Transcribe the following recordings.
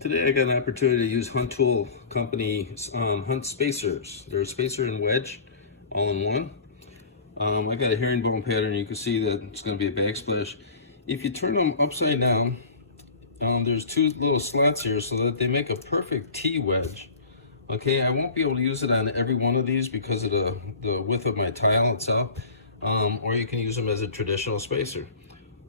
Today I got an opportunity to use Hunt Tool Company Hunt spacers. They're a spacer and wedge all in one. I got a herringbone pattern. You can see that it's going to be a backsplash. If you turn them upside down, there's two little slots here so that they make a perfect T-wedge. Okay, I won't be able to use it on every one of these because of the width of my tile itself, or you can use them as a traditional spacer.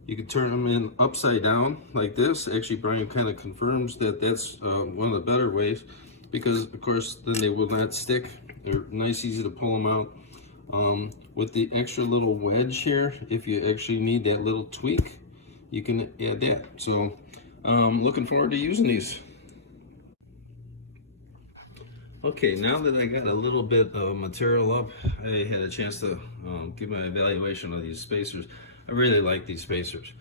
You can turn them in upside down like this. Actually, Brian kind of confirms that that's one of the better ways because, of course, then they will not stick. They're nice, easy to pull them out. With the extra little wedge here, if you actually need that little tweak, you can add that. So, looking forward to using these. Okay, now that I got a little bit of material up, I had a chance to give my evaluation of these spacers. I really like these spacers.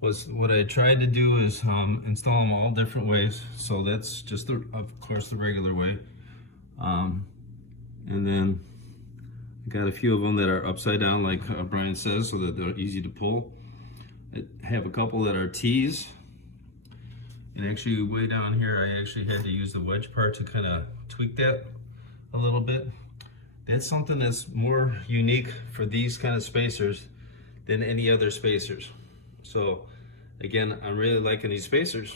What I tried to do is install them all different ways. So that's just, of course, the regular way. And then I got a few of them that are upside down, like Brian says, so that they're easy to pull. I have a couple that are T's. And actually, way down here, I actually had to use the wedge part to kind of tweak that a little bit. That's something that's more unique for these kind of spacers than any other spacers. So again, I'm really liking these spacers.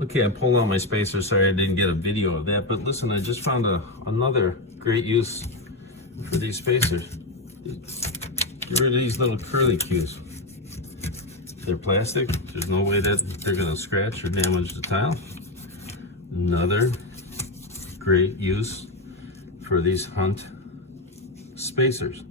Okay, I pulled out my spacer. Sorry I didn't get a video of that, but listen, I just found another great use for these spacers. Get rid of these little curly cues. They're plastic. There's no way that they're gonna scratch or damage the tile. Another great use for these Hunt spacers.